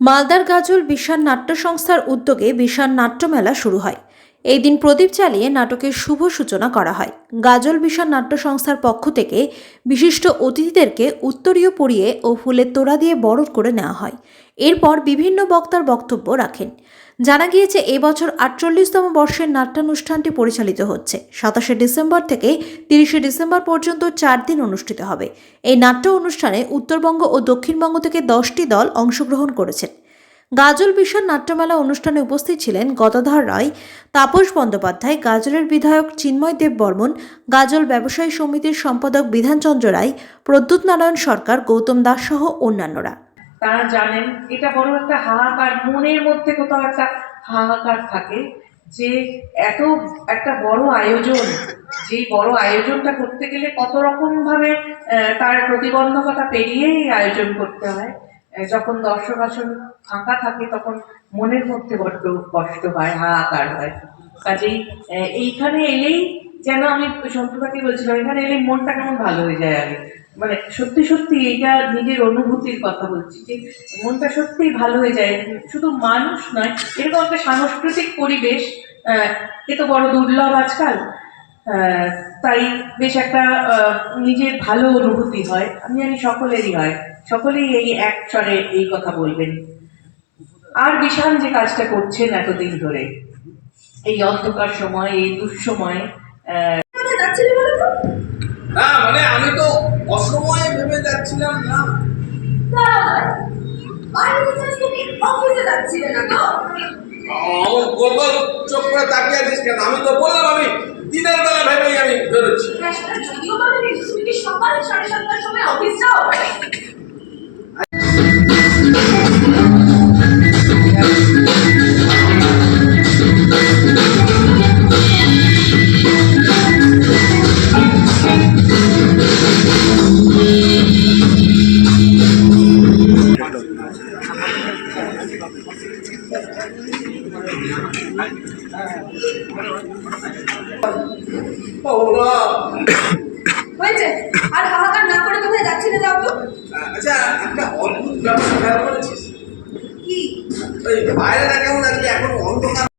মালদার গাজল বিশাল নাট্য সংস্থার উদ্যোগে বিশাল নাট্যমেলা শুরু হয়। এই দিন প্রদীপ চালিয়ে নাটকের শুভ সূচনা করা হয়। গাজল বিশাল নাট্য সংস্থার পক্ষ থেকে বিশিষ্ট অতিথিদেরকে উত্তরীয় পরিয়ে ও ফুলের তোড়া দিয়ে বরণ করে নেওয়া হয়। এরপর বিভিন্ন বক্তার বক্তব্য রাখেন। জানা গিয়েছে এবছর আটচল্লিশতম বর্ষের নাট্যানুষ্ঠানটি পরিচালিত হচ্ছে। সাতাশে ডিসেম্বর থেকে তিরিশে ডিসেম্বর পর্যন্ত চার দিন অনুষ্ঠিত হবে। এই নাট্য অনুষ্ঠানে উত্তরবঙ্গ ও দক্ষিণবঙ্গ থেকে দশটি দল অংশগ্রহণ করেছেন। গাজল বিশাল নাট্যমেলা অনুষ্ঠানে উপস্থিত ছিলেন গদাধর রায়, তাপস বন্দ্যোপাধ্যায়, গাজলের বিধায়ক চিন্ময় দেব বর্মন গাজল ব্যবসায়ী সমিতির সম্পাদক বিধানচন্দ্র রায় প্রদ্যুৎ নারায়ণ সরকার, গৌতম দাস সহ অন্যান্যরা। তারা জানেন, এটা বড় একটা হাহাকার, মনের মধ্যে কোথাও একটা হাহাকার থাকে যে এত একটা বড় আয়োজন, যেই বড় আয়োজনটা করতে গেলে কত রকম ভাবে তার প্রতিবন্ধকতা পেরিয়েই এই আয়োজন করতে হয়। যখন দর্শক আসন ফাঁকা থাকে, তখন মনের মধ্যে বড্ড কষ্ট হয়, হাহাকার হয়। কাজেই এইখানে এলেই যেন আমি সন্তুদাকে বলছিলাম, এখানে এলেই মনটা কেমন ভালো হয়ে যায় আগে। মানে সত্যি সত্যি এটা নিজের অনুভূতির কথা বলছি যে, মনটা সত্যিই ভালো হয়ে যায়। শুধু মানুষ নয়, এরকম একটা সাংস্কৃতিক পরিবেশ এ তো বড় দুর্লভ আজকাল। তাই বেশ একটা নিজের ভালো অনুভূতি হয়। আমি জানি সকলেরই হয়। সকলেই এই এক স্বরে এই কথা বলবেন। আর বিশাল যে কাজটা করছেন এতদিন ধরে এই অন্ধকার সময় এই দুঃসময়ে না মানে আমি তো অসময়ে ভেবে যাচ্ছিলাম না। আমার চোখ করে তাকিয়ে আছিস কেন? আমি তো বললাম হয়েছে? আর হাহাকার না করে কোথায় যাচ্ছি না যাও তো? আচ্ছা একটা অদ্ভুত ব্যাপার খেয়াল করেছিস? কি? ওই বাইরেটা কেমন লাগলে এখন